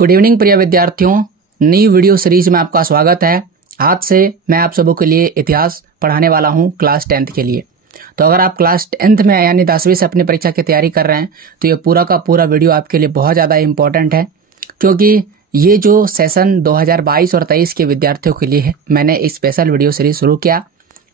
Good evening प्रिय विद्यार्थियों, नई वीडियो सीरीज में आपका स्वागत है। आज से मैं आप सबों के लिए इतिहास पढ़ाने वाला हूं क्लास 10th के लिए। तो अगर आप क्लास 10th में यानी 10वीं से अपनी परीक्षा की तैयारी कर रहे हैं तो ये पूरा का पूरा वीडियो आपके लिए बहुत ज़्यादा इम्पोर्टेंट है, क्योंकि ये जो सेशन 2022 और 23 के विद्यार्थियों के लिए है, मैंने एक स्पेशल वीडियो सीरीज शुरू किया।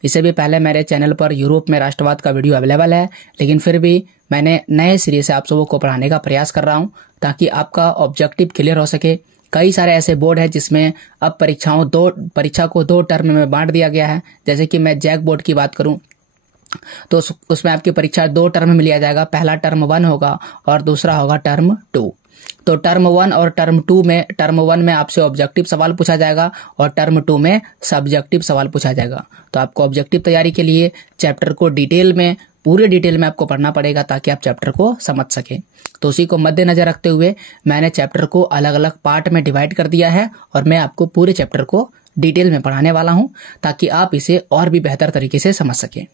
इससे भी पहले मेरे चैनल पर यूरोप में राष्ट्रवाद का वीडियो अवेलेबल है, लेकिन फिर भी मैंने नए सिरे से आप सबों को पढ़ाने का प्रयास कर रहा हूं ताकि आपका ऑब्जेक्टिव क्लियर हो सके। कई सारे ऐसे बोर्ड है जिसमें अब परीक्षा को दो टर्म में बांट दिया गया है। जैसे कि मैं जैक बोर्ड की बात करूं तो उसमें आपकी परीक्षा 2 टर्म में लिया जाएगा। पहला टर्म 1 होगा और दूसरा होगा टर्म 2। तो टर्म 1 और टर्म 1 में आपसे ऑब्जेक्टिव सवाल पूछा जाएगा और टर्म 2 में सब्जेक्टिव सवाल पूछा जाएगा। तो आपको ऑब्जेक्टिव तैयारी के लिए चैप्टर को पूरे डिटेल में आपको पढ़ना पड़ेगा ताकि आप चैप्टर को समझ सकें। तो उसी को मद्देनजर रखते हुए मैंने चैप्टर को अलग अलग पार्ट में डिवाइड कर दिया है और मैं आपको पूरे चैप्टर को डिटेल में पढ़ाने वाला हूं ताकि आप इसे और भी बेहतर तरीके से समझ सकें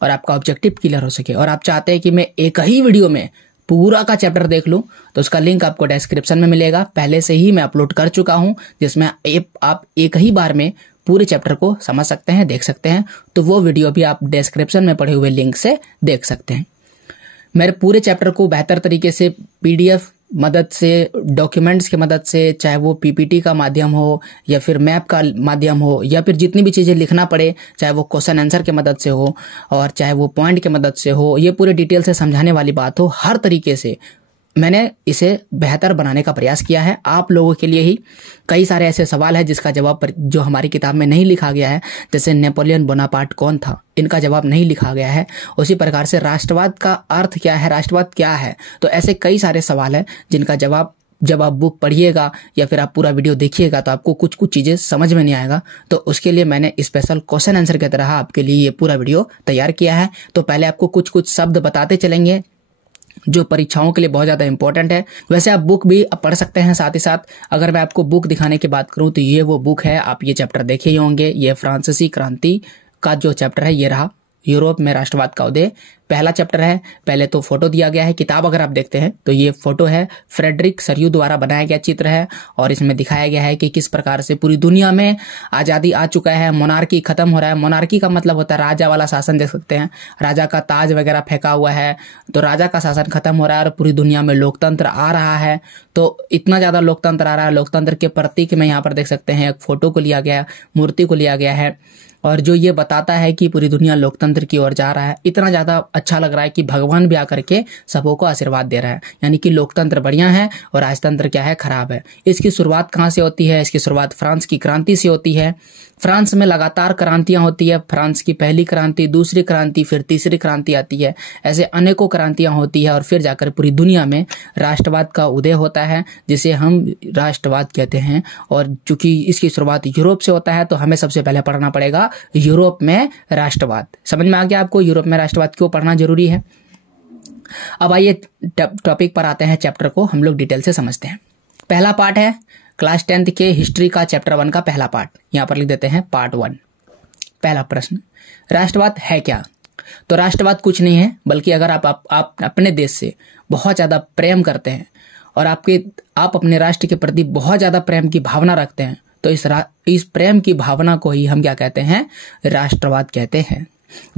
और आपका ऑब्जेक्टिव क्लियर हो सके। और आप चाहते हैं कि मैं एक ही वीडियो में पूरा का चैप्टर देख लूं तो उसका लिंक आपको डिस्क्रिप्शन में मिलेगा। पहले से ही मैं अपलोड कर चुका हूं जिसमें आप एक ही बार में पूरे चैप्टर को समझ सकते हैं, देख सकते हैं। तो वो वीडियो भी आप डिस्क्रिप्शन में पड़े हुए लिंक से देख सकते हैं। मेरे पूरे चैप्टर को बेहतर तरीके से पीडीएफ मदद से, डॉक्यूमेंट्स की मदद से, चाहे वो पीपीटी का माध्यम हो या फिर मैप का माध्यम हो या फिर जितनी भी चीजें लिखना पड़े, चाहे वो क्वेश्चन आंसर की मदद से हो और चाहे वो पॉइंट की मदद से हो, ये पूरे डिटेल से समझाने वाली बात हो, हर तरीके से मैंने इसे बेहतर बनाने का प्रयास किया है आप लोगों के लिए ही। कई सारे ऐसे सवाल है जिसका जवाब जो हमारी किताब में नहीं लिखा गया है, जैसे नेपोलियन बोनापार्ट कौन था, इनका जवाब नहीं लिखा गया है। उसी प्रकार से राष्ट्रवाद का अर्थ क्या है, राष्ट्रवाद क्या है, तो ऐसे कई सारे सवाल है जिनका जवाब जब आप बुक पढ़िएगा या फिर आप पूरा वीडियो देखिएगा तो आपको कुछ चीजें समझ में नहीं आएगा। तो उसके लिए मैंने स्पेशल क्वेश्चन आंसर की तरह आपके लिए ये पूरा वीडियो तैयार किया है। तो पहले आपको कुछ शब्द बताते चलेंगे जो परीक्षाओं के लिए बहुत ज्यादा इंपॉर्टेंट है। वैसे आप बुक भी पढ़ सकते हैं साथ ही साथ। अगर मैं आपको बुक दिखाने की बात करूं तो ये वो बुक है, आप ये चैप्टर देखे ही होंगे। ये फ्रांसीसी क्रांति का जो चैप्टर है ये रहा, यूरोप में राष्ट्रवाद का उदय, पहला चैप्टर है। पहले तो फोटो दिया गया है, किताब अगर आप देखते हैं तो ये फोटो है, फ्रेडरिक सरयू द्वारा बनाया गया चित्र है और इसमें दिखाया गया है कि किस प्रकार से पूरी दुनिया में आजादी आ चुका है, मोनार्की खत्म हो रहा है। मोनार्की का मतलब होता है राजा वाला शासन, देख सकते हैं राजा का ताज वगैरह फेंका हुआ है, तो राजा का शासन खत्म हो रहा है और पूरी दुनिया में लोकतंत्र आ रहा है। तो इतना ज्यादा लोकतंत्र आ रहा है, लोकतंत्र के प्रतीक में यहाँ पर देख सकते हैं एक फोटो को लिया गया, मूर्ति को लिया गया है और जो ये बताता है कि पूरी दुनिया लोकतंत्र की ओर जा रहा है। इतना ज्यादा अच्छा लग रहा है कि भगवान भी आकर के सबों को आशीर्वाद दे रहा है, यानी कि लोकतंत्र बढ़िया है और राजतंत्र क्या है, खराब है। इसकी शुरुआत कहाँ से होती है? इसकी शुरुआत फ्रांस की क्रांति से होती है। फ्रांस में लगातार क्रांतियां होती है, फ्रांस की पहली क्रांति, दूसरी क्रांति, फिर तीसरी क्रांति आती है, ऐसे अनेकों क्रांतियां होती है और फिर जाकर पूरी दुनिया में राष्ट्रवाद का उदय होता है जिसे हम राष्ट्रवाद कहते हैं। और चूंकि इसकी शुरुआत यूरोप से होता है तो हमें सबसे पहले पढ़ना पड़ेगा यूरोप में राष्ट्रवाद। समझ में आ गया आपको यूरोप में राष्ट्रवाद क्यों पढ़ना जरूरी है? अब आइए टॉपिक पर आते हैं, चैप्टर को हम लोग डिटेल से समझते हैं। पहला पार्ट है क्लास 10th के हिस्ट्री का चैप्टर 1 का पहला पार्ट, यहां पर लिख देते हैं पार्ट 1। पहला प्रश्न, राष्ट्रवाद है क्या? तो राष्ट्रवाद कुछ नहीं है, बल्कि अगर आप अपने देश से बहुत ज्यादा प्रेम करते हैं और आप अपने राष्ट्र के प्रति बहुत ज्यादा प्रेम की भावना रखते हैं तो इस प्रेम की भावना को ही हम क्या कहते हैं? राष्ट्रवाद कहते हैं।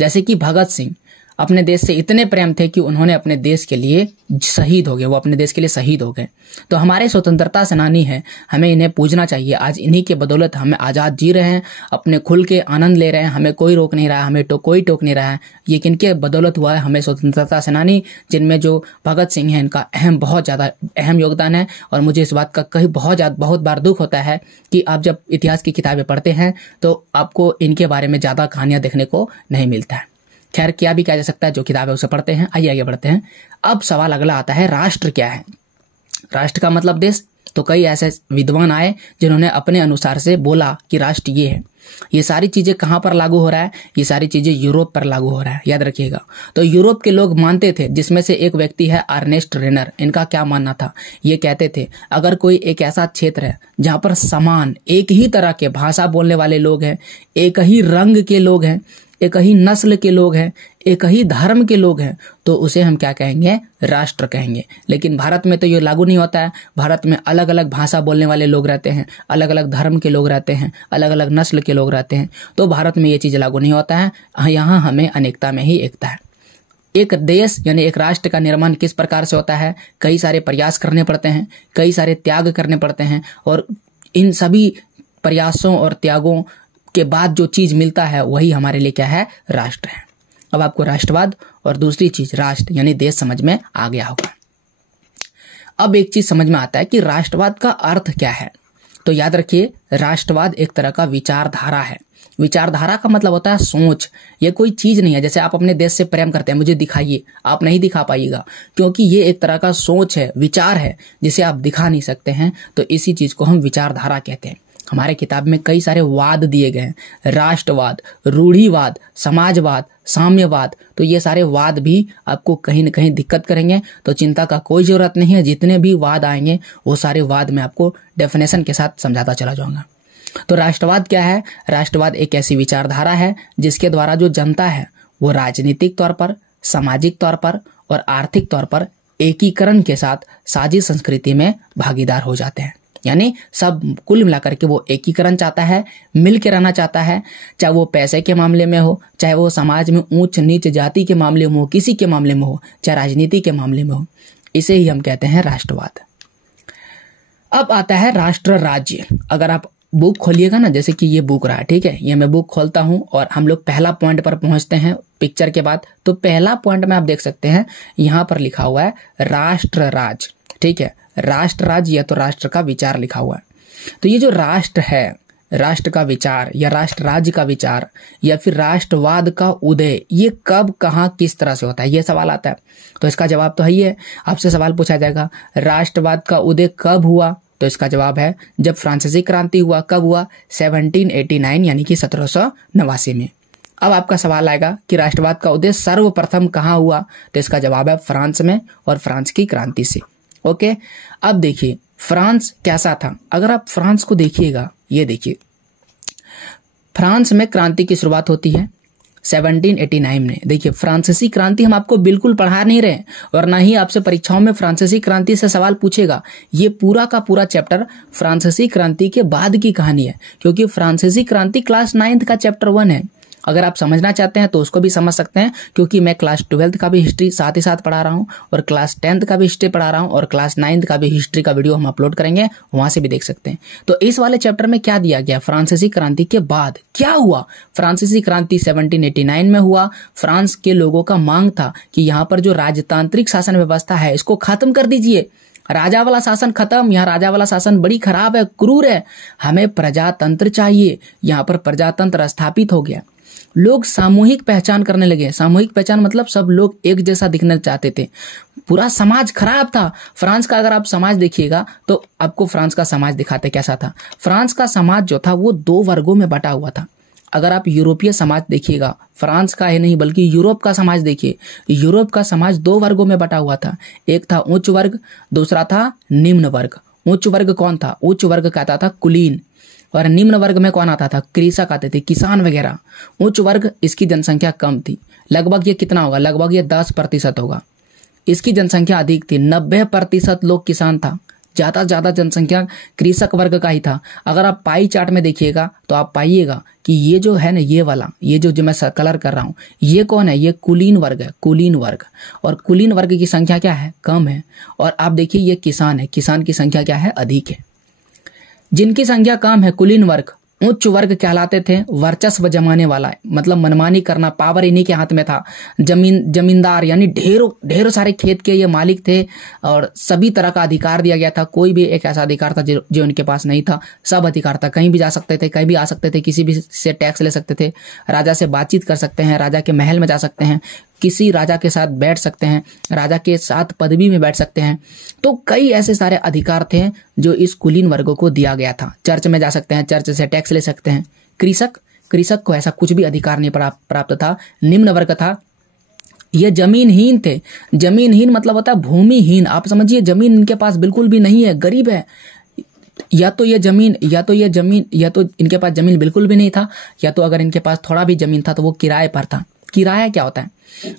जैसे कि भगत सिंह अपने देश से इतने प्रेम थे कि उन्होंने अपने देश के लिए शहीद हो गए, वो अपने देश के लिए शहीद हो गए। तो हमारे स्वतंत्रता सेनानी हैं, हमें इन्हें पूजना चाहिए। आज इन्हीं के बदौलत हम आजाद जी रहे हैं, अपने खुल के आनंद ले रहे हैं, हमें कोई रोक नहीं रहा है, हमें कोई टोक नहीं रहा है। ये किनके बदौलत हुआ है? हमें स्वतंत्रता सेनानी, जिनमें जो भगत सिंह है इनका बहुत ज्यादा अहम योगदान है। और मुझे इस बात का बहुत बार दुख होता है कि आप जब इतिहास की किताबें पढ़ते हैं तो आपको इनके बारे में ज्यादा कहानियां देखने को नहीं मिलता है। खैर, क्या भी कहा जा सकता है, जो किताब है उसे पढ़ते हैं। आइए आगे बढ़ते हैं। अब सवाल अगला आता है, राष्ट्र क्या है? राष्ट्र का मतलब देश। तो कई ऐसे विद्वान आए जिन्होंने अपने अनुसार से बोला कि राष्ट्र ये है। ये सारी चीजें कहां पर लागू हो रहा है? ये सारी चीजें यूरोप पर लागू हो रहा है, याद रखिएगा। तो यूरोप के लोग मानते थे, जिसमें से एक व्यक्ति है अर्नेस्ट रेनर। इनका क्या मानना था? ये कहते थे अगर कोई एक ऐसा क्षेत्र है जहां पर समान एक ही तरह के भाषा बोलने वाले लोग हैं, एक ही रंग के लोग हैं, एक ही नस्ल के लोग हैं, एक ही धर्म के लोग हैं, तो उसे हम क्या कहेंगे? राष्ट्र कहेंगे। लेकिन भारत में तो ये लागू नहीं होता है। भारत में अलग अलग भाषा बोलने वाले लोग रहते हैं, अलग अलग धर्म के लोग रहते हैं, अलग अलग नस्ल के लोग रहते हैं, तो भारत में ये चीज लागू नहीं होता है। यहाँ हमें अनेकता में ही एकता है। एक देश यानी एक राष्ट्र का निर्माण किस प्रकार से होता है? कई सारे प्रयास करने पड़ते हैं, कई सारे त्याग करने पड़ते हैं, और इन सभी प्रयासों और त्यागों के बाद जो चीज मिलता है वही हमारे लिए क्या है? राष्ट्र है। अब आपको राष्ट्रवाद और दूसरी चीज राष्ट्र यानी देश समझ में आ गया होगा। अब एक चीज समझ में आता है कि राष्ट्रवाद का अर्थ क्या है। तो याद रखिए, राष्ट्रवाद एक तरह का विचारधारा है। विचारधारा का मतलब होता है सोच। ये कोई चीज नहीं है जैसे आप अपने देश से प्रेम करते हैं, मुझे दिखाइए, आप नहीं दिखा पाइएगा, क्योंकि ये एक तरह का सोच है, विचार है, जिसे आप दिखा नहीं सकते हैं। तो इसी चीज को हम विचारधारा कहते हैं। हमारे किताब में कई सारे वाद दिए गए हैं, राष्ट्रवाद, रूढ़िवाद, समाजवाद, साम्यवाद। तो ये सारे वाद भी आपको कहीं न कहीं दिक्कत करेंगे, तो चिंता का कोई जरूरत नहीं है। जितने भी वाद आएंगे वो सारे वाद मैं आपको डेफिनेशन के साथ समझाता चला जाऊंगा। तो राष्ट्रवाद क्या है? राष्ट्रवाद एक ऐसी विचारधारा है जिसके द्वारा जो जनता है वो राजनीतिक तौर पर, सामाजिक तौर पर और आर्थिक तौर पर एकीकरण के साथ साझी संस्कृति में भागीदार हो जाते हैं। यानी सब कुल मिलाकर के वो एकीकरण चाहता है, मिल के रहना चाहता है, चाहे वो पैसे के मामले में हो, चाहे वो समाज में ऊंच नीच जाति के मामले में हो, किसी के मामले में हो, चाहे राजनीति के मामले में हो। इसे ही हम कहते हैं राष्ट्रवाद। अब आता है राष्ट्र राज्य। अगर आप बुक खोलिएगा ना, जैसे कि ये बुक रहा है, ठीक है, ये मैं बुक खोलता हूं और हम लोग पहला पॉइंट पर पहुंचते हैं पिक्चर के बाद। तो पहला पॉइंट में आप देख सकते हैं यहां पर लिखा हुआ है राष्ट्र राज्य, ठीक है, राष्ट्र राज्य या तो राष्ट्र का विचार लिखा हुआ है। तो ये जो राष्ट्र है, राष्ट्र का विचार या राष्ट्र राज्य का विचार या फिर राष्ट्रवाद का उदय, ये कब, कहां, किस तरह से होता है, ये सवाल आता है। तो इसका जवाब तो है ही है। आपसे सवाल पूछा जाएगा राष्ट्रवाद का उदय कब हुआ, तो इसका जवाब है जब फ्रांसीसी क्रांति हुआ। कब हुआ? 1789 यानी कि 1789 में। अब आपका सवाल आएगा कि राष्ट्रवाद का उदय सर्वप्रथम कहां हुआ, तो इसका जवाब है फ्रांस में, और फ्रांस की क्रांति से। ओके, अब देखिए फ्रांस कैसा था। अगर आप फ्रांस को देखिएगा, ये देखिए फ्रांस में क्रांति की शुरुआत होती है 1789 में। देखिए फ्रांसीसी क्रांति हम आपको बिल्कुल पढ़ा नहीं रहे, और ना ही आपसे परीक्षाओं में फ्रांसीसी क्रांति से सवाल पूछेगा। ये पूरा का पूरा चैप्टर फ्रांसीसी क्रांति के बाद की कहानी है, क्योंकि फ्रांसीसी क्रांति क्लास 9th का चैप्टर 1 है। अगर आप समझना चाहते हैं तो उसको भी समझ सकते हैं, क्योंकि मैं क्लास 12th का भी हिस्ट्री साथ ही साथ पढ़ा रहा हूं, और क्लास 10th का भी हिस्ट्री पढ़ा रहा हूं, और क्लास 9th का भी हिस्ट्री का वीडियो हम अपलोड करेंगे, वहां से भी देख सकते हैं। तो इस वाले चैप्टर में क्या दिया गया, फ्रांसीसी क्रांति के बाद क्या हुआ। फ्रांसीसी क्रांति 1789 में हुआ। फ्रांस के लोगों का मांग था कि यहाँ पर जो राजतांत्रिक शासन व्यवस्था है इसको खत्म कर दीजिए, राजा वाला शासन खत्म, यहाँ राजा वाला शासन बड़ी खराब है, क्रूर है, हमें प्रजातंत्र चाहिए। यहाँ पर प्रजातंत्र स्थापित हो गया। लोग सामूहिक पहचान करने लगे। सामूहिक पहचान मतलब सब लोग एक जैसा दिखना चाहते थे। पूरा समाज खराब था फ्रांस का। अगर आप समाज देखिएगा तो आपको फ्रांस का समाज दिखाते कैसा था। फ्रांस का समाज जो था वो 2 वर्गों में बटा हुआ था। अगर आप यूरोपीय समाज देखिएगा, फ्रांस का है नहीं बल्कि यूरोप का समाज देखिए, यूरोप का समाज 2 वर्गों में बटा हुआ था। एक था उच्च वर्ग, दूसरा था निम्न वर्ग। उच्च वर्ग कौन था? उच्च वर्ग कहता था कुलीन, और निम्न वर्ग में कौन आता था? कृषक आते थे, किसान वगैरह। उच्च वर्ग, इसकी जनसंख्या कम थी, लगभग ये कितना होगा, लगभग ये 10% होगा। इसकी जनसंख्या अधिक थी, 90% लोग किसान था, ज्यादा ज्यादा जनसंख्या कृषक वर्ग का ही था। अगर आप पाई चार्ट में देखिएगा तो आप पाइएगा कि ये जो है ना, ये वाला, ये जो मैं कलर कर रहा हूं, ये कौन है? ये कुलीन वर्ग है, कुलीन वर्ग। और कुलीन वर्ग की संख्या क्या है? कम है। और आप देखिए ये किसान है, किसान की संख्या क्या है? अधिक है। जिनकी संख्या कम है, कुलीन वर्ग, उच्च वर्ग कहलाते थे। वर्चस्व जमाने वाला, मतलब मनमानी करना, पावर इन्हीं के हाथ में था। जमींदार यानी ढेरों सारे खेत के ये मालिक थे, और सभी तरह का अधिकार दिया गया था। कोई भी एक ऐसा अधिकार था जो इनके पास नहीं था। सब अधिकार था, कहीं भी जा सकते थे, कहीं भी आ सकते थे, किसी भी से टैक्स ले सकते थे, राजा से बातचीत कर सकते हैं, राजा के महल में जा सकते हैं, किसी राजा के साथ बैठ सकते हैं, राजा के साथ पदवी में बैठ सकते हैं। तो कई ऐसे सारे अधिकार थे जो इस कुलीन वर्गों को दिया गया था। चर्च में जा सकते हैं, चर्च से टैक्स ले सकते हैं। कृषक को ऐसा कुछ भी अधिकार नहीं प्राप्त था। निम्न वर्ग था, ये जमीनहीन थे। जमीनहीन मतलब होता है भूमिहीन। आप समझिए, जमीन इनके पास बिल्कुल भी नहीं है, गरीब है। या तो इनके पास जमीन बिल्कुल भी नहीं था, या तो अगर इनके पास थोड़ा भी जमीन था तो वो किराए पर था। किराया क्या होता है?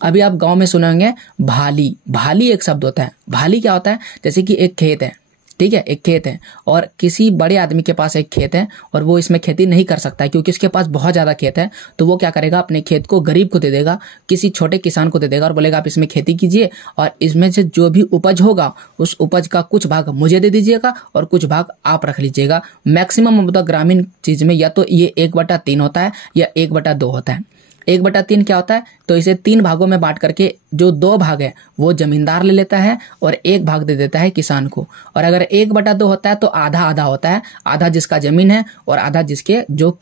अभी आप गांव में सुने होंगे भाली। भाली एक शब्द होता है। भाली क्या होता है? जैसे कि एक खेत है, ठीक है, एक खेत है और किसी बड़े आदमी के पास एक खेत है और वो इसमें खेती नहीं कर सकता है क्योंकि उसके पास बहुत ज्यादा खेत है। तो वो क्या करेगा? अपने खेत को गरीब को दे देगा, किसी छोटे किसान को दे देगा और बोलेगा आप इसमें खेती कीजिए और इसमें से जो भी उपज होगा उस उपज का कुछ भाग मुझे दे दीजिएगा और कुछ भाग आप रख लीजिएगा। मैक्सिमम मतलब ग्रामीण चीज में या तो ये 1/3 होता है या 1/2 होता है। 1/3 क्या होता है? तो इसे 3 भागों में बांट करके जो 2 भाग है वो जमींदार ले लेता है और 1 भाग दे देता है किसान को। और अगर 1/2 होता है तो आधा आधा होता है, आधा जिसका जमीन है और आधा जिसके जो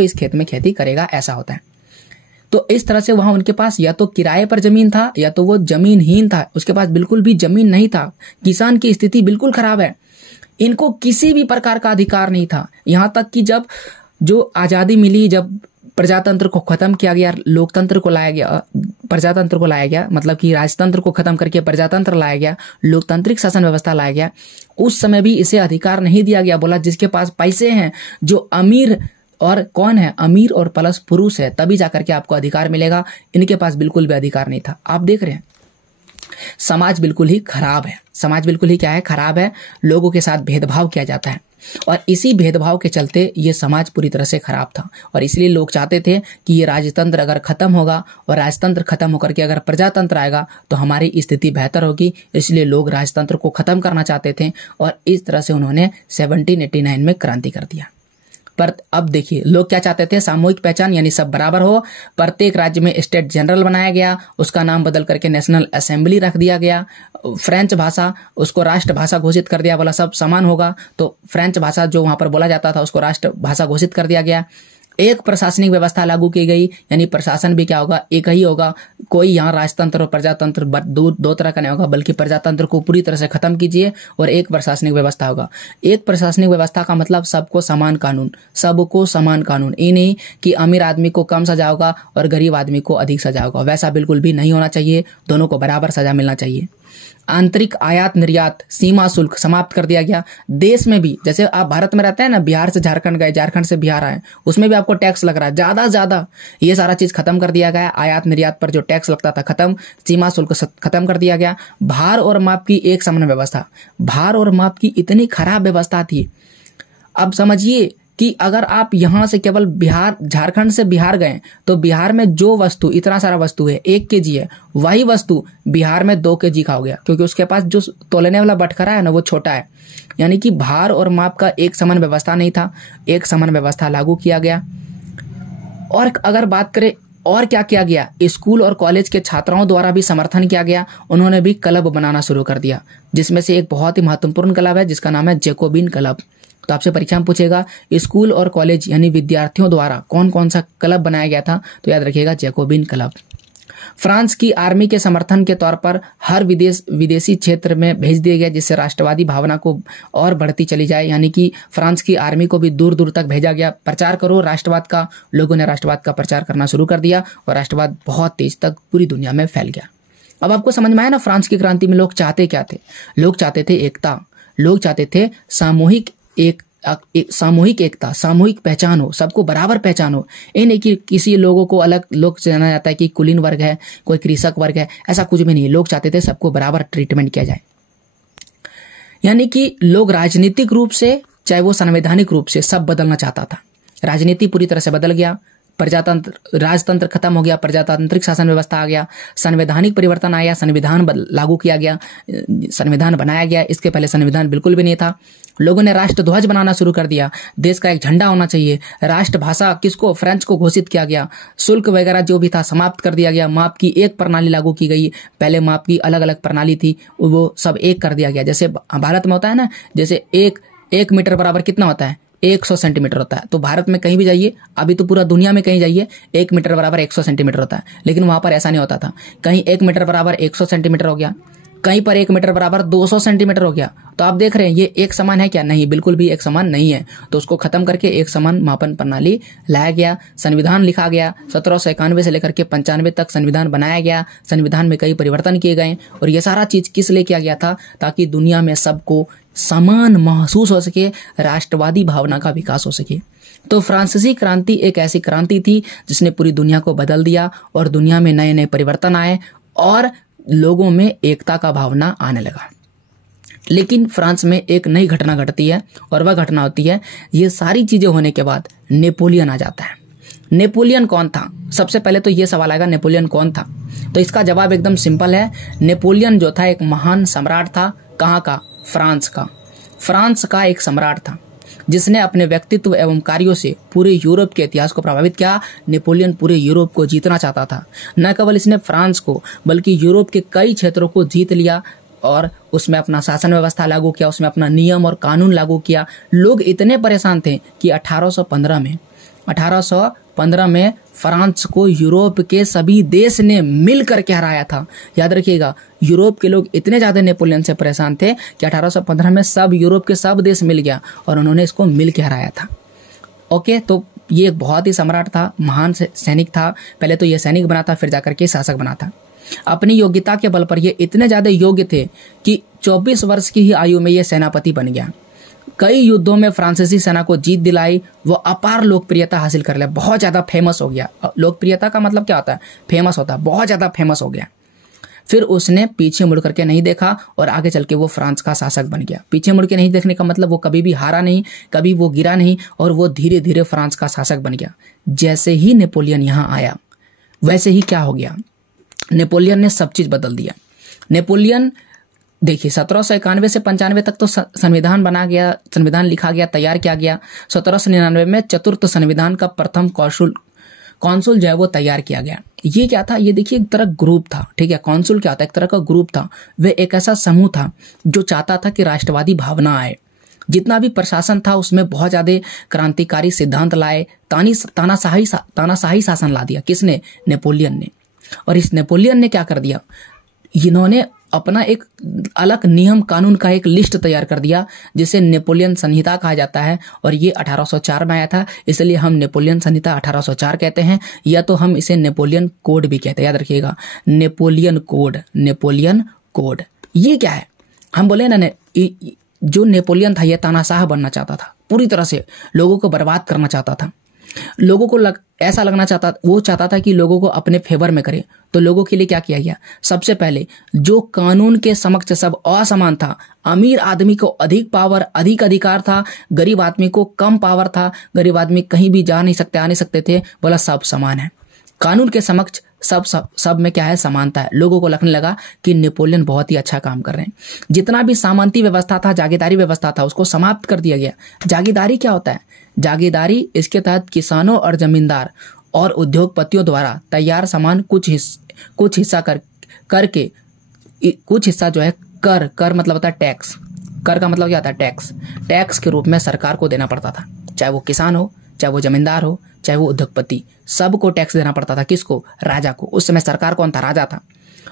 इस खेत में खेती करेगा, ऐसा होता है। तो इस तरह से वहां उनके पास या तो किराए पर जमीन था या तो वो जमीनहीन था, उसके पास बिल्कुल भी जमीन नहीं था। किसान की स्थिति बिल्कुल खराब है। इनको किसी भी प्रकार का अधिकार नहीं था। यहां तक कि जब जो आजादी मिली, जब प्रजातंत्र को खत्म किया गया, लोकतंत्र को लाया गया, प्रजातंत्र को लाया गया, मतलब कि राजतंत्र को खत्म करके प्रजातंत्र लाया गया, लोकतांत्रिक शासन व्यवस्था लाया गया, उस समय भी इसे अधिकार नहीं दिया गया। बोला जिसके पास पैसे हैं, जो अमीर, और कौन है? अमीर और प्लस पुरुष है, तभी जाकर के आपको अधिकार मिलेगा। इनके पास बिल्कुल भी अधिकार नहीं था। आप देख रहे हैं समाज बिल्कुल ही खराब है। समाज बिल्कुल ही क्या है? खराब है। लोगों के साथ भेदभाव किया जाता है और इसी भेदभाव के चलते ये समाज पूरी तरह से खराब था। और इसलिए लोग चाहते थे कि ये राजतंत्र अगर खत्म होगा और राजतंत्र खत्म होकर के अगर प्रजातंत्र आएगा तो हमारी स्थिति बेहतर होगी। इसलिए लोग राजतंत्र को खत्म करना चाहते थे और इस तरह से उन्होंने 1789 में क्रांति कर दिया। पर अब देखिए लोग क्या चाहते थे? सामूहिक पहचान, यानी सब बराबर हो। प्रत्येक राज्य में स्टेट जनरल बनाया गया, उसका नाम बदल करके नेशनल असेंबली रख दिया गया। फ्रेंच भाषा, उसको राष्ट्रभाषा घोषित कर दिया, बोला सब समान होगा। तो फ्रेंच भाषा जो वहां पर बोला जाता था उसको राष्ट्रभाषा घोषित कर दिया गया। एक प्रशासनिक व्यवस्था लागू की गई, यानी प्रशासन भी क्या होगा? एक ही होगा। कोई यहाँ राजतंत्र और प्रजातंत्र दो तरह का नहीं होगा, बल्कि प्रजातंत्र को पूरी तरह से खत्म कीजिए और एक प्रशासनिक व्यवस्था होगा। एक प्रशासनिक व्यवस्था का मतलब सबको समान कानून, सबको समान कानून। ये नहीं कि अमीर आदमी को कम सजा होगा और गरीब आदमी को अधिक सजा होगा, वैसा बिल्कुल भी नहीं होना चाहिए। दोनों को बराबर सजा मिलना चाहिए। आंतरिक आयात निर्यात सीमा शुल्क समाप्त कर दिया गया। देश में भी जैसे आप भारत में रहते हैं ना, बिहार से झारखंड गए, झारखंड से बिहार आए, उसमें भी आपको टैक्स लग रहा है ज्यादा। ये सारा चीज खत्म कर दिया गया। आयात निर्यात पर जो टैक्स लगता था खत्म, सीमा शुल्क खत्म कर दिया गया। भार और माप की एक समान व्यवस्था। भार और माप की इतनी खराब व्यवस्था थी। अब समझिए कि अगर आप यहां से केवल झारखंड से बिहार गए तो बिहार में जो वस्तु, इतना सारा वस्तु है 1 kg है, वही वस्तु बिहार में 2 kg का हो गया, क्योंकि उसके पास जो तोलने वाला बटखरा है ना वो छोटा है। यानी कि भार और माप का एक समान व्यवस्था नहीं था। एक समान व्यवस्था लागू किया गया। और अगर बात करें और क्या किया गया, स्कूल और कॉलेज के छात्राओं द्वारा भी समर्थन किया गया। उन्होंने भी क्लब बनाना शुरू कर दिया, जिसमें से एक बहुत ही महत्वपूर्ण क्लब है जिसका नाम है जैकोबिन क्लब। तो आपसे परीक्षा में पूछेगा स्कूल और कॉलेज यानी विद्यार्थियों द्वारा कौन कौन सा क्लब बनाया गया था, तो याद रखिएगा जैकोबिन क्लब। फ्रांस की आर्मी के समर्थन के तौर पर हर विदेशी क्षेत्र में भेज दिया गया, जिससे राष्ट्रवादी भावना को और बढ़ती चली जाए। यानी कि फ्रांस की आर्मी को भी दूर दूर तक भेजा गया। प्रचार करो राष्ट्रवाद का। लोगों ने राष्ट्रवाद का प्रचार करना शुरू कर दिया और राष्ट्रवाद बहुत तेज तक पूरी दुनिया में फैल गया। अब आपको समझ में आया ना, फ्रांस की क्रांति में लोग चाहते क्या थे? लोग चाहते थे एकता। लोग चाहते थे सामूहिक एकता, सामूहिक पहचान हो, सबको बराबर पहचान हो। ये नहीं कि किसी लोगों को अलग लोग जाना जाता है कि कुलीन वर्ग है, कोई कृषक वर्ग है, ऐसा कुछ भी नहीं। लोग चाहते थे सबको बराबर ट्रीटमेंट किया जाए। यानी कि लोग राजनीतिक रूप से चाहे वो संवैधानिक रूप से सब बदलना चाहता था। राजनीति पूरी तरह से बदल गया। राजतंत्र खत्म हो गया, प्रजातांत्रिक शासन व्यवस्था आ गया, संवैधानिक परिवर्तन आया, संविधान लागू किया गया, संविधान बनाया गया। इसके पहले संविधान बिल्कुल भी नहीं था। लोगों ने राष्ट्रध्वज बनाना शुरू कर दिया। देश का एक झंडा होना चाहिए। राष्ट्रभाषा किसको? फ्रेंच को घोषित किया गया। शुल्क वगैरह जो भी था समाप्त कर दिया गया। माप की एक प्रणाली लागू की गई। पहले माप की अलग अलग प्रणाली थी, वो सब एक कर दिया गया। जैसे भारत में होता है ना, जैसे एक मीटर बराबर कितना होता है? 100 सेंटीमीटर होता है। तो भारत में कहीं भी जाइए, अभी तो पूरा दुनिया में कहीं जाइए, 1 मीटर बराबर 100 सेंटीमीटर होता है। लेकिन वहां पर ऐसा नहीं होता था। कहीं 1 मीटर बराबर 100 सेंटीमीटर हो गया, कहीं पर 1 मीटर बराबर 200 सेंटीमीटर हो गया। तो आप देख रहे हैं ये एक समान है क्या? नहीं, बिल्कुल भी एक समान नहीं है। तो उसको खत्म करके एक समान मापन प्रणाली लाया गया। संविधान लिखा गया। 1791 से लेकर के 95 तक संविधान बनाया गया। संविधान में कई परिवर्तन किए गए और ये सारा चीज किस लिए किया गया था? ताकि दुनिया में सबको समान महसूस हो सके, राष्ट्रवादी भावना का विकास हो सके। तो फ्रांसीसी क्रांति एक ऐसी क्रांति थी जिसने पूरी दुनिया को बदल दिया और दुनिया में नए नए परिवर्तन आए और लोगों में एकता का भावना आने लगा। लेकिन फ्रांस में एक नई घटना घटती है और वह घटना होती है, ये सारी चीजें होने के बाद नेपोलियन आ जाता है। नेपोलियन कौन था? सबसे पहले तो ये सवाल आएगा, नेपोलियन कौन था? तो इसका जवाब एकदम सिंपल है। नेपोलियन जो था एक महान सम्राट था। कहाँ का? फ्रांस का। फ्रांस का एक सम्राट था जिसने अपने व्यक्तित्व एवं कार्यों से पूरे यूरोप के इतिहास को प्रभावित किया। नेपोलियन पूरे यूरोप को जीतना चाहता था। न केवल इसने फ्रांस को बल्कि यूरोप के कई क्षेत्रों को जीत लिया और उसमें अपना शासन व्यवस्था लागू किया, उसमें अपना नियम और कानून लागू किया। लोग इतने परेशान थे कि 1815 में फ्रांस को यूरोप के सभी देश ने मिल करके हराया था। याद रखिएगा, यूरोप के लोग इतने ज्यादा नेपोलियन से परेशान थे कि 1815 में सब यूरोप के सब देश मिल गया और उन्होंने इसको मिल के हराया था। ओके, तो ये एक बहुत ही सम्राट था, महान सैनिक था। पहले तो ये सैनिक बना था, फिर जाकर के शासक बना था। अपनी योग्यता के बल पर ये इतने ज्यादा योग्य थे कि 24 वर्ष की ही आयु में ये सेनापति बन गया। कई युद्धों में फ्रांसीसी सेना को जीत दिलाई। वो अपार लोकप्रियता हासिल कर लिया, बहुत ज्यादा फेमस हो गया। लोकप्रियता का मतलब क्या होता है? फेमस होता है, बहुत ज्यादा फेमस हो गया। फिर उसने पीछे मुड़ करके नहीं देखा और आगे चल के वो फ्रांस का शासक बन गया। पीछे मुड़ के नहीं देखने का मतलब वो कभी भी हारा नहीं, कभी वो गिरा नहीं और वो धीरे धीरे फ्रांस का शासक बन गया। जैसे ही नेपोलियन यहाँ आया वैसे ही क्या हो गया, नेपोलियन ने सब चीज बदल दिया। नेपोलियन देखिए 1791 से 95 तक तो संविधान बना गया, संविधान लिखा गया, तैयार किया गया। 1799 में चतुर्थ संविधान का प्रथम कौंसुल जो है वो तैयार किया गया। ये क्या था? ये देखिए एक तरह ग्रुप था, ठीक है। कौंसुल क्या होता है? एक तरह का ग्रुप था। वह एक ऐसा समूह था जो चाहता था कि राष्ट्रवादी भावना आए। जितना भी प्रशासन था उसमें बहुत ज्यादा क्रांतिकारी सिद्धांत लाए। तानाशाही शासन ला दिया। किसने? नेपोलियन ने। और इस नेपोलियन ने क्या कर दिया, इन्होंने अपना एक अलग नियम कानून का एक लिस्ट तैयार कर दिया जिसे नेपोलियन संहिता कहा जाता है। और ये 1804 में आया था, इसलिए हम नेपोलियन संहिता 1804 कहते हैं, या तो हम इसे नेपोलियन कोड भी कहते हैं। याद रखिएगा, नेपोलियन कोड। नेपोलियन कोड ये क्या है? हम बोले ना, जो नेपोलियन था ये तानाशाह बनना चाहता था, पूरी तरह से लोगों को बर्बाद करना चाहता था। लोगों को ऐसा लगना चाहता था कि लोगों को अपने फेवर में करे। तो लोगों के लिए क्या किया गया? सबसे पहले जो कानून के समक्ष सब असमान था, अमीर आदमी को अधिक पावर, अधिक अधिकार था, गरीब आदमी को कम पावर था, गरीब आदमी कहीं भी जा नहीं सकते, आ नहीं सकते थे, बोला सब समान है। कानून के समक्ष सब में क्या है? समानता है। लोगों को लगने लगा कि नेपोलियन बहुत ही अच्छा काम कर रहे हैं। जितना भी सामंती व्यवस्था था, जागीरदारी व्यवस्था था, उसको समाप्त कर दिया गया। जागीरदारी क्या होता है? जागीरदारी इसके तहत किसानों और जमींदार और उद्योगपतियों द्वारा तैयार सामान कुछ हिस्सा करके कुछ हिस्सा जो है कर मतलब होता है टैक्स। कर का मतलब क्या होता है? टैक्स के रूप में सरकार को देना पड़ता था। चाहे वो किसान हो, चाहे वो जमींदार हो, चाहे वो उद्योगपति, सबको टैक्स देना पड़ता था। किसको? राजा को। उस समय सरकार कौन था? राजा था।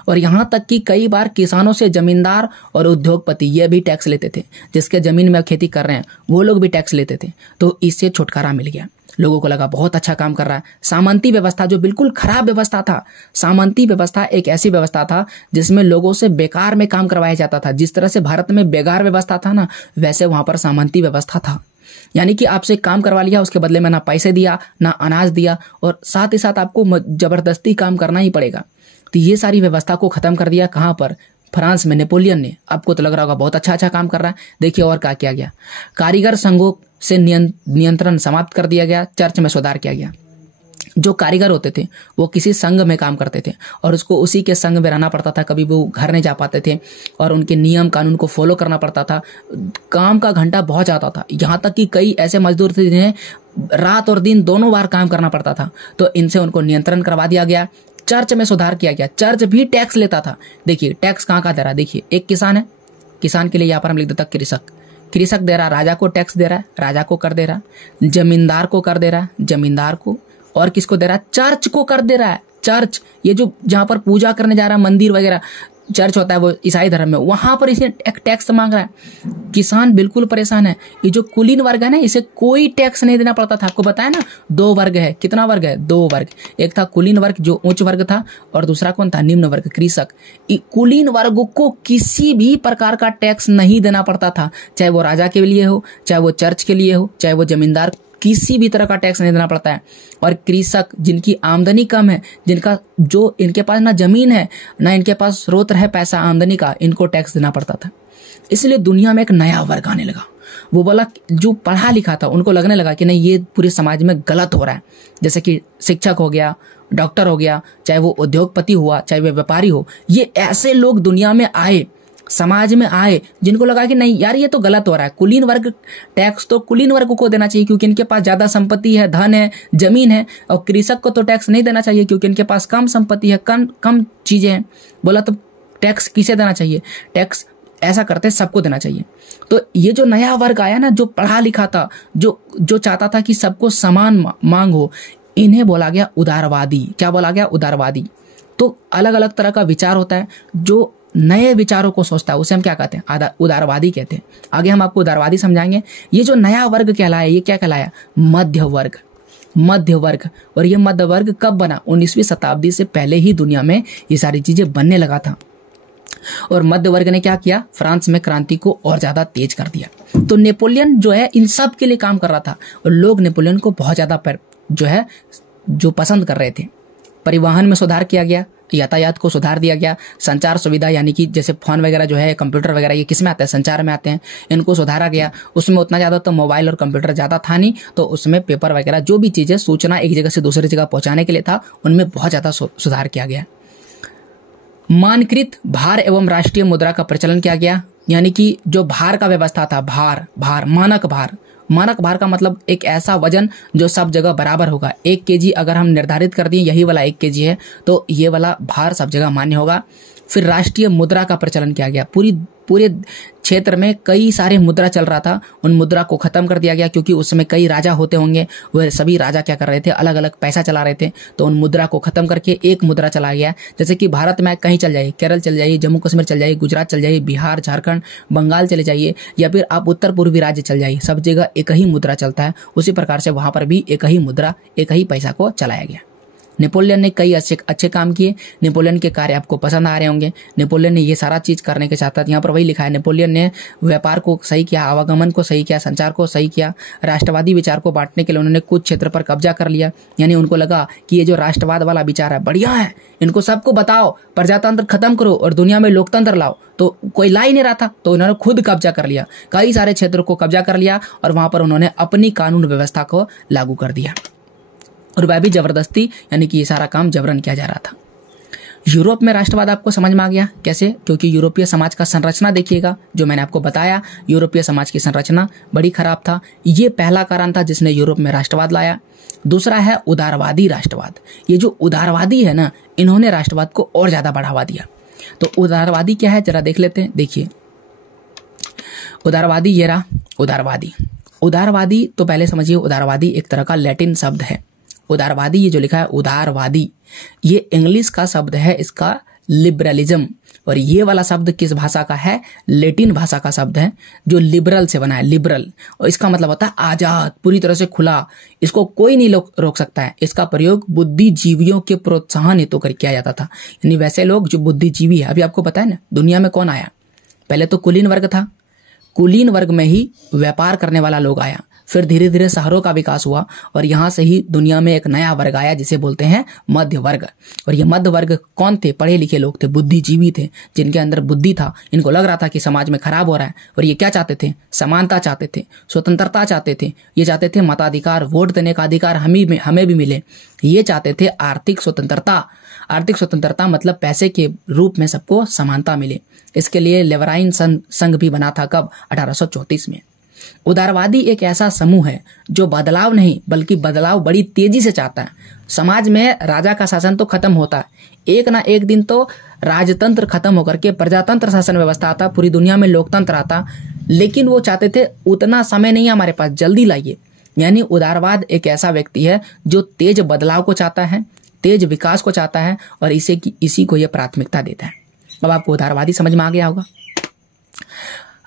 और यहां तक कि कई बार किसानों से जमींदार और उद्योगपति ये भी टैक्स लेते थे। जिसके जमीन में खेती कर रहे हैं वो लोग भी टैक्स लेते थे। तो इससे छुटकारा मिल गया। लोगों को लगा बहुत अच्छा काम कर रहा है। सामंती व्यवस्था जो बिल्कुल खराब व्यवस्था था, सामंती व्यवस्था एक ऐसी व्यवस्था था जिसमें लोगों से बेकार में काम करवाया जाता था। जिस तरह से भारत में बेगार व्यवस्था था ना, वैसे वहां पर सामंती व्यवस्था था। यानी कि आपसे काम करवा लिया, उसके बदले में ना पैसे दिया, ना अनाज दिया, और साथ ही साथ आपको जबरदस्ती काम करना ही पड़ेगा। तो ये सारी व्यवस्था को खत्म कर दिया। कहां पर? फ्रांस में नेपोलियन ने। आपको तो लग रहा होगा बहुत अच्छा काम कर रहा है। देखिए और क्या किया गया। कारीगर संघों से नियंत्रण समाप्त कर दिया गया। चर्च में सुधार किया गया। जो कारीगर होते थे वो किसी संघ में काम करते थे और उसको उसी के संघ में रहना पड़ता था। कभी वो घर नहीं जा पाते थे और उनके नियम कानून को फॉलो करना पड़ता था। काम का घंटा बहुत ज्यादा था। यहाँ तक कि कई ऐसे मजदूर थे जिन्हें रात और दिन दोनों बार काम करना पड़ता था। तो इनसे उनको नियंत्रण करवा दिया गया। चर्च में सुधार किया गया। चर्च भी टैक्स लेता था। देखिए टैक्स कहाँ दे रहा है। देखिए एक किसान है, किसान के लिए यहाँ पर हम लिख देता कृषक दे रहा, राजा को टैक्स दे रहा है, राजा को कर दे रहा, जमींदार को कर दे रहा है, जमींदार को, और किसको दे रहा है? चर्च को कर दे रहा है। चर्च, ये जो जहां पर पूजा करने जा रहा है, मंदिर वगैरह, चर्च होता है वो ईसाई धर्म में, वहां पर इसे एक टैक्स मांग रहा है। किसान बिल्कुल परेशान है। ये जो कुलीन वर्ग है ना, इसे कोई टैक्स नहीं देना पड़ता था। आपको बताया ना, 2 वर्ग है। कितना वर्ग है? 2 वर्ग। एक था कुलीन वर्ग जो उच्च वर्ग था, और दूसरा कौन था? निम्न वर्ग, कृषक। कुलीन वर्ग को किसी भी प्रकार का टैक्स नहीं देना पड़ता था, चाहे वो राजा के लिए हो, चाहे वो चर्च के लिए हो, चाहे वो जमींदार, किसी भी तरह का टैक्स नहीं देना पड़ता है। और कृषक जिनकी आमदनी कम है, जिनका जो इनके पास ना जमीन है ना इनके पास स्रोत है पैसा आमदनी का, इनको टैक्स देना पड़ता था। इसलिए दुनिया में एक नया वर्ग आने लगा। वो बोला, जो पढ़ा लिखा था उनको लगने लगा कि नहीं, ये पूरे समाज में गलत हो रहा है। जैसे कि शिक्षक हो गया, डॉक्टर हो गया, चाहे वो उद्योगपति हुआ, चाहे वो व्यापारी हो, ये ऐसे लोग दुनिया में आए, समाज में आए, जिनको लगा कि नहीं यार ये तो गलत हो रहा है। कुलीन वर्ग टैक्स तो कुलीन वर्ग को देना चाहिए क्योंकि इनके पास ज्यादा संपत्ति है, धन है, जमीन है। और कृषक को तो टैक्स नहीं देना चाहिए क्योंकि इनके पास कम संपत्ति है, कम चीजें हैं। बोला तो टैक्स किसे देना चाहिए? टैक्स ऐसा करते सबको देना चाहिए। तो ये जो नया वर्ग आया ना, जो पढ़ा लिखा था, जो चाहता था कि सबको समान मांग हो, इन्हें बोला गया उदारवादी। क्या बोला गया? उदारवादी। तो अलग अलग तरह का विचार होता है, जो नए विचारों को सोचता है उसे हम क्या कहते हैं? उदारवादी कहते हैं। आगे हम आपको उदारवादी समझाएंगे। ये जो नया वर्ग कहलाया, ये क्या कहलाया? मध्य वर्ग। मध्य वर्ग। और ये मध्य वर्ग कब बना? 19वीं शताब्दी से पहले ही दुनिया में ये सारी चीजें बनने लगा था। और मध्य वर्ग ने क्या किया? फ्रांस में क्रांति को और ज्यादा तेज कर दिया। तो नेपोलियन जो है इन सब के लिए काम कर रहा था, और लोग नेपोलियन को बहुत ज्यादा जो पसंद कर रहे थे। परिवहन में सुधार किया गया, यातायात को सुधार दिया गया, संचार सुविधा यानी कि जैसे फोन वगैरह जो है, कंप्यूटर वगैरह, ये किस में आते हैं? संचार में आते हैं। इनको सुधारा गया। उसमें उतना ज्यादा तो मोबाइल और कंप्यूटर ज्यादा था नहीं, तो उसमें पेपर वगैरह जो भी चीजें सूचना एक जगह से दूसरी जगह पहुंचाने के लिए था, उनमें बहुत ज्यादा सुधार किया गया। मानकृत भार एवं राष्ट्रीय मुद्रा का प्रचलन किया गया, यानी कि जो भार का व्यवस्था था, मानक भार का मतलब एक ऐसा वजन जो सब जगह बराबर होगा। 1 केजी अगर हम निर्धारित कर दिए यही वाला 1 केजी है, तो ये वाला भार सब जगह मान्य होगा। फिर राष्ट्रीय मुद्रा का प्रचलन किया गया। पूरे क्षेत्र में कई सारे मुद्रा चल रहा था, उन मुद्रा को खत्म कर दिया गया क्योंकि उसमें कई राजा होते होंगे। वह सभी राजा क्या कर रहे थे? अलग अलग पैसा चला रहे थे। तो उन मुद्रा को खत्म करके एक मुद्रा चला गया। जैसे कि भारत में कहीं चल जाइए, केरल चल जाइए, जम्मू कश्मीर चल जाइए, गुजरात चल जाइए, बिहार, झारखंड, बंगाल चले जाइए, या फिर आप उत्तर पूर्वी राज्य चल जाइए, सब जगह एक ही मुद्रा चलता है। उसी प्रकार से वहां पर भी एक ही मुद्रा, एक ही पैसा को चलाया गया। नेपोलियन ने कई अच्छे काम किए। नेपोलियन के कार्य आपको पसंद आ रहे होंगे। नेपोलियन ने ये सारा चीज करने के साथ यहाँ पर वही लिखा है, नेपोलियन ने व्यापार को सही किया, आवागमन को सही किया, संचार को सही किया। राष्ट्रवादी विचार को बांटने के लिए उन्होंने कुछ क्षेत्र पर कब्जा कर लिया, यानी उनको लगा कि ये जो राष्ट्रवाद वाला विचार है बढ़िया है, इनको सबको बताओ, प्रजातंत्र खत्म करो और दुनिया में लोकतंत्र लाओ। तो कोई ला ही नहीं रहा था, तो उन्होंने खुद कब्जा कर लिया, कई सारे क्षेत्रों को कब्जा कर लिया और वहां पर उन्होंने अपनी कानून व्यवस्था को लागू कर दिया। और वह भी जबरदस्ती, यानी कि ये सारा काम जबरन किया जा रहा था। यूरोप में राष्ट्रवाद आपको समझ में आ गया कैसे? क्योंकि यूरोपीय समाज का संरचना देखिएगा, जो मैंने आपको बताया, यूरोपीय समाज की संरचना बड़ी खराब था। ये पहला कारण था जिसने यूरोप में राष्ट्रवाद लाया। दूसरा है उदारवादी राष्ट्रवाद। ये जो उदारवादी है ना, इन्होंने राष्ट्रवाद को और ज्यादा बढ़ावा दिया। तो उदारवादी क्या है जरा देख लेते हैं। देखिए उदारवादी, ये रहा उदारवादी। तो पहले समझिए, उदारवादी एक तरह का लैटिन शब्द है। उदारवादी, ये जो लिखा है उदारवादी, ये इंग्लिश का शब्द है, इसका लिबरलिज्म। और ये वाला शब्द किस भाषा का है? लैटिन भाषा का शब्द है, जो लिबरल से बना है, लिबरल। और इसका मतलब होता है आजाद, पूरी तरह से खुला, इसको कोई नहीं रोक सकता है। इसका प्रयोग बुद्धिजीवियों के प्रोत्साहन हेतु कर किया जाता था, यानी वैसे लोग जो बुद्धिजीवी है। अभी आपको पता है ना, दुनिया में कौन आया? पहले तो कुलीन वर्ग था, कुलीन वर्ग में ही व्यापार करने वाला लोग आया, फिर धीरे धीरे शहरों का विकास हुआ और यहां से ही दुनिया में एक नया वर्ग आया जिसे बोलते हैं मध्य वर्ग। और ये मध्य वर्ग कौन थे? पढ़े लिखे लोग थे, बुद्धिजीवी थे, जिनके अंदर बुद्धि था। इनको लग रहा था कि समाज में खराब हो रहा है, और ये क्या चाहते थे? समानता चाहते थे, स्वतंत्रता चाहते थे। ये चाहते थे मताधिकार, वोट देने का अधिकार हमें भी मिले। ये चाहते थे आर्थिक स्वतंत्रता। आर्थिक स्वतंत्रता मतलब पैसे के रूप में सबको समानता मिले। इसके लिए लेवराइन संघ भी बना था। कब? 1834 में। उदारवादी एक ऐसा समूह है जो बदलाव नहीं बल्कि बदलाव बड़ी तेजी से चाहता है। समाज में राजा का शासन तो खत्म होता है, एक ना एक दिन तो राजतंत्र खत्म होकर के प्रजातंत्र शासन व्यवस्था आता, पूरी दुनिया में लोकतंत्र आता। लेकिन वो चाहते थे उतना समय नहीं है हमारे पास, जल्दी लाइए। यानी उदारवाद एक ऐसा व्यक्ति है जो तेज बदलाव को चाहता है, तेज विकास को चाहता है, और इसी को यह प्राथमिकता देता है। अब आपको उदारवादी समझ में आ गया होगा।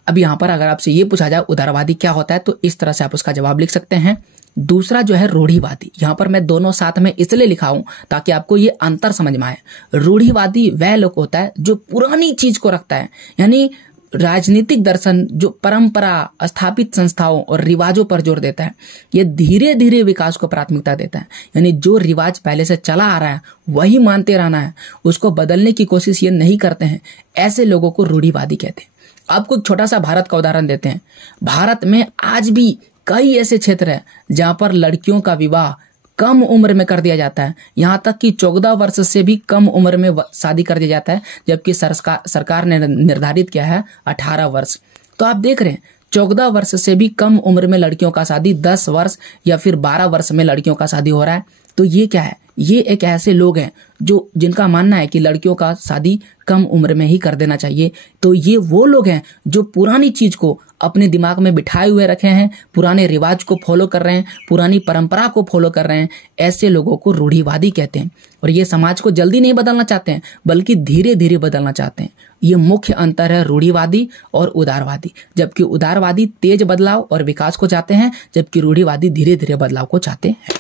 अब यहाँ पर अगर आपसे ये पूछा जाए उदारवादी क्या होता है, तो इस तरह से आप उसका जवाब लिख सकते हैं। दूसरा जो है रूढ़िवादी, यहाँ पर मैं दोनों साथ में इसलिए लिखा हूं ताकि आपको ये अंतर समझ में आए। रूढ़िवादी वह लोग होता है जो पुरानी चीज को रखता है, यानी राजनीतिक दर्शन जो परंपरा, स्थापित संस्थाओं और रिवाजों पर जोर देता है। ये धीरे धीरे विकास को प्राथमिकता देता है, यानी जो रिवाज पहले से चला आ रहा है वही मानते रहना है, उसको बदलने की कोशिश ये नहीं करते हैं। ऐसे लोगों को रूढ़िवादी कहते हैं। आपको एक छोटा सा भारत का उदाहरण देते हैं। भारत में आज भी कई ऐसे क्षेत्र हैं जहां पर लड़कियों का विवाह कम उम्र में कर दिया जाता है, यहां तक कि 14 वर्ष से भी कम उम्र में शादी कर दिया जाता है, जबकि सरकार ने निर्धारित किया है 18 वर्ष। तो आप देख रहे हैं 14 वर्ष से भी कम उम्र में लड़कियों का शादी, 10 वर्ष या फिर 12 वर्ष में लड़कियों का शादी हो रहा है। तो ये क्या है? ये एक ऐसे लोग हैं जो जिनका मानना है कि लड़कियों का शादी कम उम्र में ही कर देना चाहिए। तो ये वो लोग हैं जो पुरानी चीज को अपने दिमाग में बिठाए हुए रखे हैं, पुराने रिवाज को फॉलो कर रहे हैं, पुरानी परंपरा को फॉलो कर रहे हैं। ऐसे लोगों को रूढ़िवादी कहते हैं। और ये समाज को जल्दी नहीं बदलना चाहते हैं, बल्कि धीरे धीरे बदलना चाहते हैं। ये मुख्य अंतर है रूढ़िवादी और उदारवादी। जबकि उदारवादी तेज बदलाव और विकास को चाहते हैं, जबकि रूढ़िवादी धीरे धीरे बदलाव को चाहते हैं।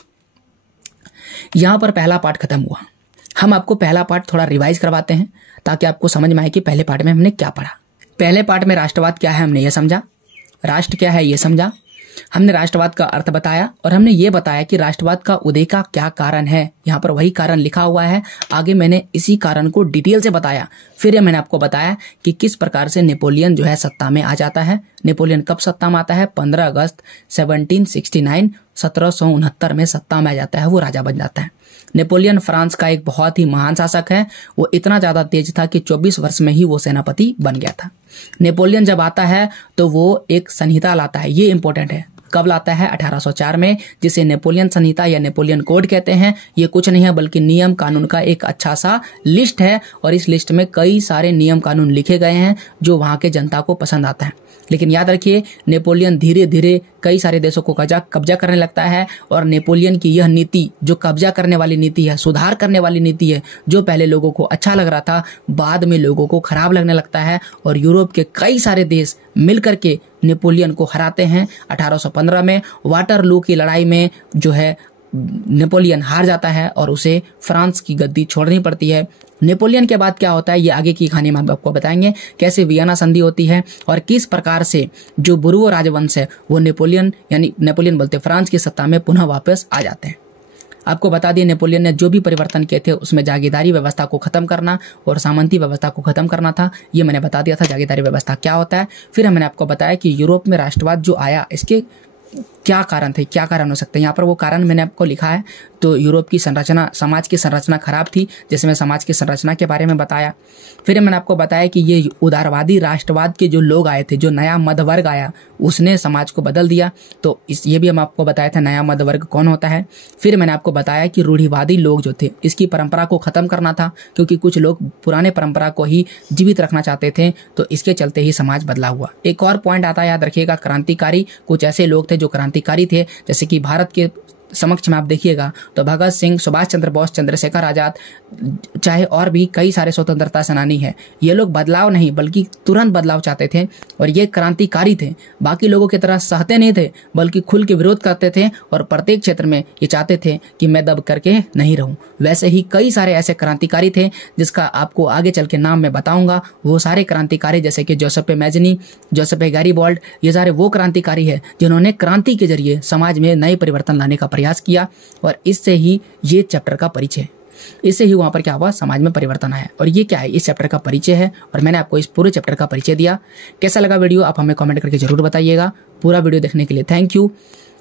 यहां पर पहला पार्ट खत्म हुआ। हम आपको पहला पार्ट थोड़ा रिवाइज करवाते हैं ताकि आपको समझ में आए कि पहले पार्ट में हमने क्या पढ़ा। पहले पार्ट में राष्ट्रवाद क्या है हमने ये समझा, राष्ट्र क्या है ये समझा, हमने राष्ट्रवाद का अर्थ बताया और हमने ये बताया कि राष्ट्रवाद का उदय का क्या कारण है। यहाँ पर वही कारण लिखा हुआ है, आगे मैंने इसी कारण को डिटेल से बताया। फिर मैंने आपको बताया कि किस प्रकार से नेपोलियन जो है सत्ता में आ जाता है। नेपोलियन कब सत्ता में आता है? 15 अगस्त 1769 1769 में सत्ता में आ जाता है, वो राजा बन जाता है। नेपोलियन फ्रांस का एक बहुत ही महान शासक है। वो इतना ज्यादा तेज था कि 24 वर्ष में ही वो सेनापति बन गया था। नेपोलियन जब आता है तो वो एक संहिता लाता है, ये इंपॉर्टेंट है। कब लाता है? 1804 में, जिसे नेपोलियन संहिता या नेपोलियन कोड कहते हैं। ये कुछ नहीं है बल्कि नियम कानून का एक अच्छा सा लिस्ट है, और इस लिस्ट में कई सारे नियम कानून लिखे गए हैं जो वहां के जनता को पसंद आता है। लेकिन याद रखिए, नेपोलियन धीरे धीरे कई सारे देशों को कब्जा करने लगता है, और नेपोलियन की यह नीति जो कब्जा करने वाली नीति है, सुधार करने वाली नीति है, जो पहले लोगों को अच्छा लग रहा था बाद में लोगों को खराब लगने लगता है। और यूरोप के कई सारे देश मिलकर के नेपोलियन को हराते हैं। 1815 में वाटरलू की लड़ाई में जो है नेपोलियन हार जाता है और उसे फ्रांस की गद्दी छोड़नी पड़ती है। नेपोलियन के बाद क्या होता है ये आगे की कहानी में हम आपको बताएंगे, कैसे वियना संधि होती है और किस प्रकार से जो बुर्बो राजवंश है वो नेपोलियन बोलते फ्रांस की सत्ता में पुनः वापस आ जाते हैं। आपको बता दिए नेपोलियन ने जो भी परिवर्तन किए थे उसमें जागीरदारी व्यवस्था को खत्म करना और सामंती व्यवस्था को खत्म करना था। ये मैंने बता दिया था जागीरदारी व्यवस्था क्या होता है। फिर मैंने आपको बताया कि यूरोप में राष्ट्रवाद जो आया इसके क्या कारण थे, क्या कारण हो सकते हैं। यहाँ पर वो कारण मैंने आपको लिखा है। तो यूरोप की संरचना, समाज की संरचना खराब थी, जैसे मैं समाज की संरचना के बारे में बताया। फिर मैंने आपको बताया कि ये उदारवादी राष्ट्रवाद के जो लोग आए थे, जो नया मध्य वर्ग आया, उसने समाज को बदल दिया। तो ये भी हम आपको बताया था नया मध्य वर्ग कौन होता है। फिर मैंने आपको बताया कि रूढ़िवादी लोग जो थे इसकी परंपरा को खत्म करना था, क्योंकि कुछ लोग पुराने परंपरा को ही जीवित रखना चाहते थे, तो इसके चलते ही समाज बदला हुआ। एक और पॉइंट आता है, याद रखिएगा, क्रांतिकारी। कुछ ऐसे लोग थे जो क्रांतिकारी थे, जैसे कि भारत के समक्ष में आप देखिएगा तो भगत सिंह, सुभाष चंद्र बोस, चंद्रशेखर आजाद, चाहे और भी कई सारे स्वतंत्रता सेनानी हैं। ये लोग बदलाव नहीं बल्कि तुरंत बदलाव चाहते थे और ये क्रांतिकारी थे। बाकी लोगों की तरह सहते नहीं थे बल्कि खुल के विरोध करते थे और प्रत्येक क्षेत्र में ये चाहते थे कि मैं दब करके नहीं रहूं। वैसे ही कई सारे ऐसे क्रांतिकारी थे जिसका आपको आगे चल के नाम मैं बताऊंगा। वो सारे क्रांतिकारी जैसे कि जोसेफ मैजनी, जोसेफ गैरिबॉल्ड, ये सारे वो क्रांतिकारी है जिन्होंने क्रांति के जरिए समाज में नए परिवर्तन लाने का प्रयास किया। और इससे ही ये चैप्टर का परिचय, इससे ही वहां पर क्या हुआ, समाज में परिवर्तन आया। और ये क्या है, इस चैप्टर का परिचय है और मैंने आपको इस पूरे चैप्टर का परिचय दिया। कैसा लगा वीडियो आप हमें कमेंट करके जरूर बताइएगा। पूरा वीडियो देखने के लिए थैंक यू।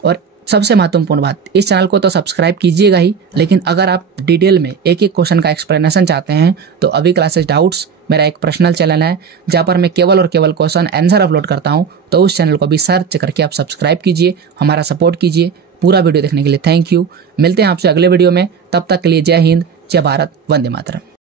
और सबसे महत्वपूर्ण बात, इस चैनल को तो सब्सक्राइब कीजिएगा ही, लेकिन अगर आप डिटेल में एक एक क्वेश्चन का एक्सप्लेनेशन चाहते हैं तो अभी क्लासेस डाउट्स मेरा एक पर्सनल चैनल है जहां पर मैं केवल और केवल क्वेश्चन आंसर अपलोड करता हूं। तो उस चैनल को भी सर्च करके आप सब्सक्राइब कीजिए, हमारा सपोर्ट कीजिए। पूरा वीडियो देखने के लिए थैंक यू। मिलते हैं आपसे अगले वीडियो में, तब तक के लिए जय हिंद, जय भारत, वंदे मातरम।